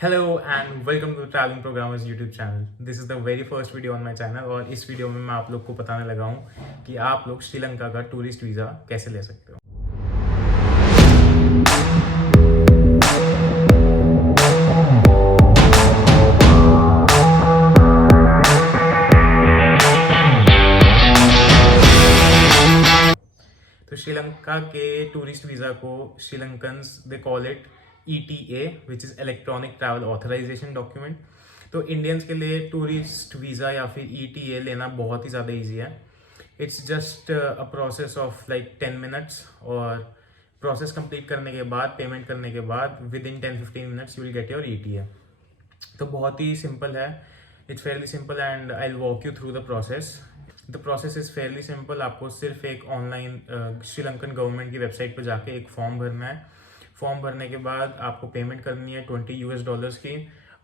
Hello and welcome to Traveling Programmers YouTube channel. This is the very first video on my channel और इस video में मैं आप लोग को बताने लगा हूँ कि आप लोग श्रीलंका का टूरिस्ट वीज़ा कैसे ले सकते हो। तो श्रीलंका के टूरिस्ट वीज़ा को Sri Lankans they call it ETA which is electronic travel authorisation document. तो इंडियंस के लिए टूरिस्ट वीज़ा या फिर ETA लेना बहुत ही ज़्यादा ईजी है। It's just a process of like 10 minutes और प्रोसेस कंप्लीट करने के बाद पेमेंट करने के बाद with in 10-15 minutes you will get your ETA। तो बहुत ही सिंपल है, it's Fairlie simple and I will walk you through the process. The process is fairly simple. आपको सिर्फ एक ऑनलाइन श्रीलंकन गवर्नमेंट की वेबसाइट पर जाके एक फॉर्म भरना है। फॉर्म भरने के बाद आपको पेमेंट करनी है $20 की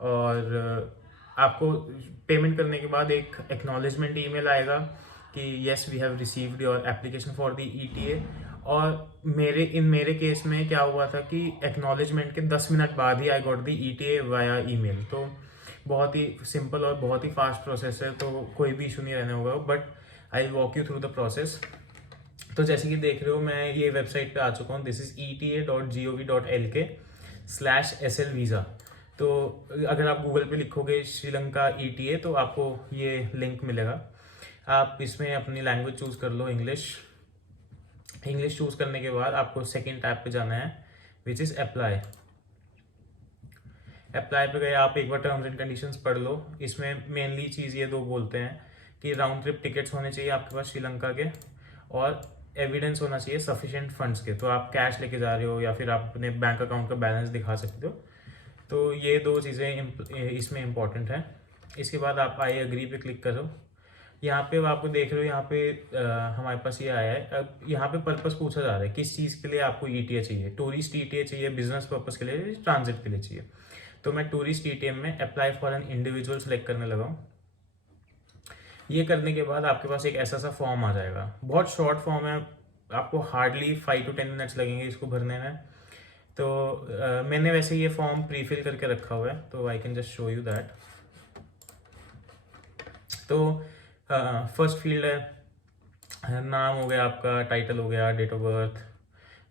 और आपको पेमेंट करने के बाद एक एक्नॉलेजमेंट ईमेल आएगा कि yes we have received your application for the ETA। और मेरे केस में क्या हुआ था कि एक्नॉलेजमेंट के 10 मिनट बाद ही I got the ETA via email. तो बहुत ही सिंपल और बहुत ही फास्ट प्रोसेस है, तो कोई भी इशू नहीं रहने होगा। But I walk you through the process. तो जैसे कि देख रहे हो मैं ये वेबसाइट पे आ चुका हूँ। This is eta.gov.lk/SL visa. तो अगर आप गूगल पे लिखोगे श्रीलंका ETA तो आपको ये लिंक मिलेगा। आप इसमें अपनी लैंग्वेज चूज़ कर लो, इंग्लिश चूज़ करने के बाद आपको सेकेंड टैब पे जाना है विच इज़ अप्लाई पे गए आप एक बार टर्म्स एंड कंडीशंस पढ़ लो। इसमें मेनली चीज़ ये दो बोलते हैं कि राउंड ट्रिप टिकट्स होने चाहिए आपके पास श्रीलंका के और एविडेंस होना चाहिए सफिशिएंट फंड्स के। तो आप कैश लेके जा रहे हो या फिर आप अपने बैंक अकाउंट का बैलेंस दिखा सकते हो। तो ये दो चीज़ें इसमें इंपॉर्टेंट हैं। इसके बाद आप आई एग्री पे क्लिक करो। यहाँ पे आपको देख रहे हो, यहाँ पे हमारे पास ये आया है। अब यहाँ पे पर्पस पूछा जा रहा है किस चीज़ के लिए आपको ETA चाहिए। टूरिस्ट ETA चाहिए, बिजनेस पर्पस के लिए, ट्रांजिट के लिए चाहिए। तो मैं टूरिस्ट ETA में apply for an individual select करने लगा हूँ। ये करने के बाद आपके पास एक ऐसा सा फॉर्म आ जाएगा। बहुत शॉर्ट फॉर्म है, आपको हार्डली 5 to 10 मिनट्स लगेंगे इसको भरने में। तो मैंने वैसे ये फॉर्म प्री फिल करके रखा हुआ है, तो I can just show you that. तो फर्स्ट फील्ड है, नाम हो गया आपका, टाइटल हो गया, date of birth,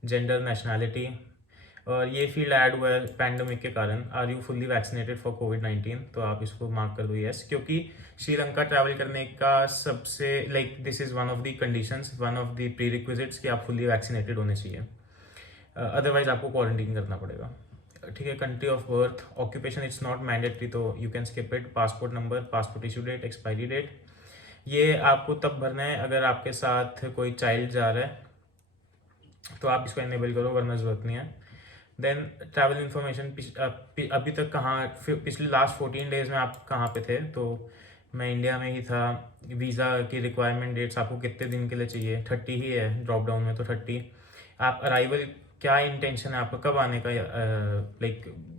gender, nationality. और ये फील्ड ऐड हुआ है पैंडमिक के कारण। Are you fully vaccinated for COVID-19? तो आप इसको मार्क कर दो यस, क्योंकि श्रीलंका ट्रैवल करने का सबसे this is one of the conditions, one of the pre requisites कि आप फुल्ली वैक्सीनेटेड होने चाहिए। अदरवाइज आपको क्वारंटीन करना पड़ेगा। ठीक है। Country of birth, occupation it's not mandatory तो you can skip it. Passport number, passport issue date, expiry date, ये आपको तब भरना है अगर आपके साथ कोई चाइल्ड जा रहा है तो आप इसको इनेबल करो, वरना जरूरत नहीं है। देन ट्रैवल इन्फॉर्मेशन, अभी तक कहाँ, पिछले लास्ट 14 डेज में आप कहाँ पे थे। तो मैं इंडिया में ही था। वीज़ा की रिक्वायरमेंट डेट्स आपको कितने दिन के लिए चाहिए, 30 ही है ड्रॉप डाउन में, तो 30। आप अराइवल, क्या इंटेंशन है आपका, कब आने का,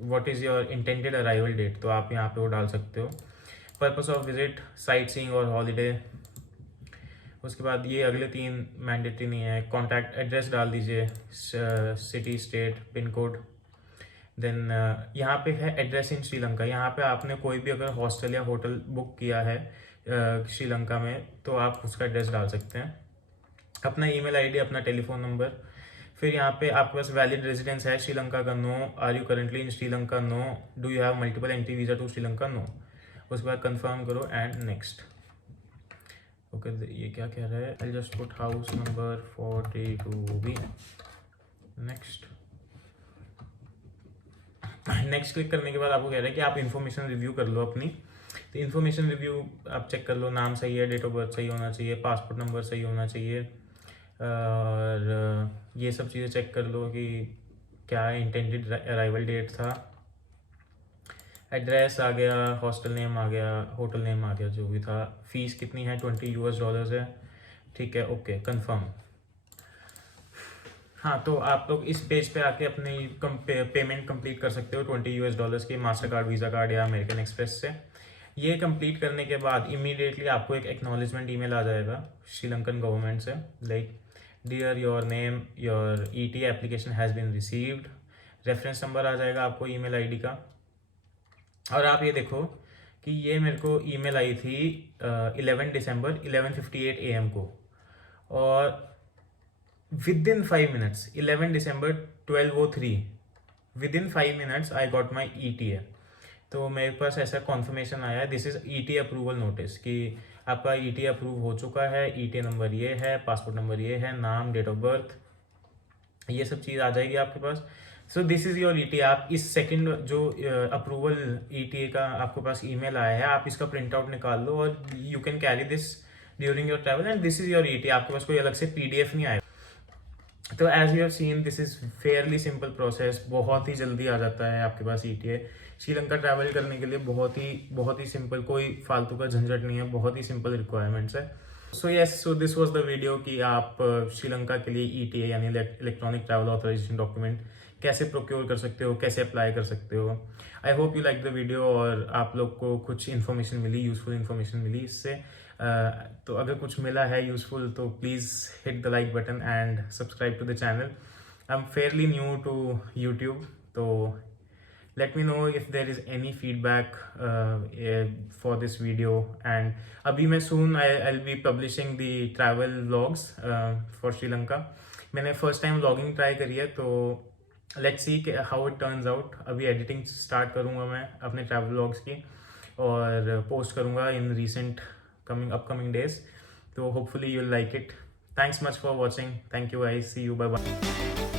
what is your intended arrival date, तो आप यहाँ पे वो डाल सकते हो। Purpose of visit, sightseeing और हॉलीडे। उसके बाद ये अगले 3 मैंडेटरी नहीं है। कॉन्टैक्ट एड्रेस डाल दीजिए, city, state, pin code. Then यहाँ पे है एड्रेस इन श्रीलंका। यहाँ पे आपने कोई भी अगर हॉस्टल या होटल बुक किया है श्रीलंका में तो आप उसका एड्रेस डाल सकते हैं, अपना ईमेल आईडी, अपना टेलीफोन नंबर। फिर यहाँ पे आपके पास वैलिड रेजिडेंस है श्रीलंका का, no. Are you currently in Sri Lanka, no. Do you have multiple entry visa to Sri Lanka, no. उसके बाद कंफर्म करो एंड नेक्स्ट। ओके, ये क्या कह रहा है, I just put house number 42B, next. Next click करने के बाद आपको कह रहा है कि आप इन्फॉर्मेशन रिव्यू कर लो अपनी। तो इन्फॉर्मेशन रिव्यू आप चेक कर लो, नाम सही है, डेट ऑफ बर्थ सही होना चाहिए, पासपोर्ट नंबर सही होना चाहिए, और ये सब चीज़ें चेक कर लो कि क्या इंटेंडेड अराइवल डेट था। एड्रेस आ गया, हॉस्टल नेम आ गया, होटल नेम आ गया, जो भी था। फीस कितनी है, $20 है। ठीक है, ओके, कंफर्म। हाँ, तो आप लोग इस पेज पे आके अपनी पेमेंट कंप्लीट कर सकते हो $20 की, मास्टर कार्ड, वीज़ा कार्ड या अमेरिकन एक्सप्रेस से। ये कंप्लीट करने के बाद इमीडिएटली आपको एक एक्नॉलेजमेंट ईमेल आ जाएगा श्रीलंकन गवर्नमेंट से, like dear your name, your ETA application has been received. Reference number आ जाएगा आपको ईमेल आईडी का। और आप ये देखो कि ये मेरे को ईमेल आई थी 11 दिसंबर 11:58 AM को, और with in 5 minutes 11 December 12:03 with in 5 minutes I got my ETA। तो मेरे पास ऐसा कॉन्फर्मेशन आया है, this is ETA approval notice, कि आपका ETA अप्रूव हो चुका है, ETA नंबर ये है, पासपोर्ट नंबर ये है, नाम, डेट ऑफ बर्थ, ये सब चीज़ आ जाएगी आपके पास। So this is your ETA। आप इस सेकंड जो अप्रूवल ETA का आपके पास ईमेल आया है, आप इसका प्रिंट आउट निकाल लो और you can carry this during your travel, and this is your ETA। आपके पास कोई अलग से PDF नहीं आएगा। तो as you have seen, this is fairly simple process, बहुत ही जल्दी आ जाता है आपके पास ETA। श्रीलंका ट्रैवल करने के लिए बहुत ही सिंपल, कोई फालतू का झंझट नहीं है, बहुत ही सिंपल रिक्वायरमेंट्स है। So this was the video कि आप श्रीलंका के लिए ETA यानी इलेक्ट्रॉनिक ट्रैवल ऑथराइजेशन डॉक्यूमेंट कैसे प्रोक्योर कर सकते हो, कैसे अप्लाई कर सकते हो। I hope you like the video और आप लोग को कुछ इन्फॉर्मेशन मिली, यूज़फुल इन्फॉर्मेशन मिली इससे। तो अगर कुछ मिला है यूज़फुल तो please hit the like button and subscribe to the channel. I am fairly new to YouTube, तो let me know if there is any feedback for this video, and अभी मैं soon I'll be publishing the travel vlogs for Sri Lanka। मैंने first time vlogging try करी है, तो let's see how it turns out। अभी editing start करूँगा मैं अपने travel vlogs की, और post करूँगा in recent upcoming days, तो hopefully you'll like it। Thanks much for watching, thank you guys, see you, bye bye।